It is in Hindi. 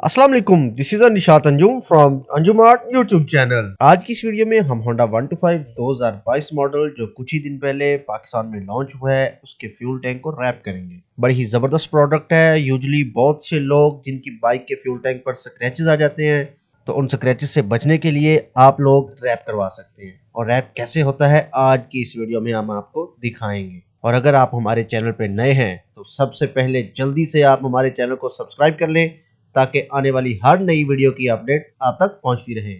अस्सलाम वालेकुम, this is Nishat Anjum from Anjum art YouTube channel. आज की इस वीडियो में हम होंडा 125 2022 मॉडल जो कुछ ही दिन पहले पाकिस्तान में लॉन्च हुआ है उसके फ्यूल टैंक को रैप करेंगे। बड़ी ही जबरदस्त प्रोडक्ट है। यूजुअली बहुत से लोग जिनकी बाइक के फ्यूल टैंक पर स्क्रैचेस आ जाते हैं तो उन स्क्रैचेस से बचने के लिए आप लोग रैप करवा सकते हैं, और रैप कैसे होता है आज की इस वीडियो में हम आपको दिखाएंगे। और अगर आप हमारे चैनल पर नए हैं तो सबसे पहले जल्दी से आप हमारे चैनल को सब्सक्राइब कर लें ताकि आने वाली हर नई वीडियो की अपडेट आप तक पहुंचती रहे।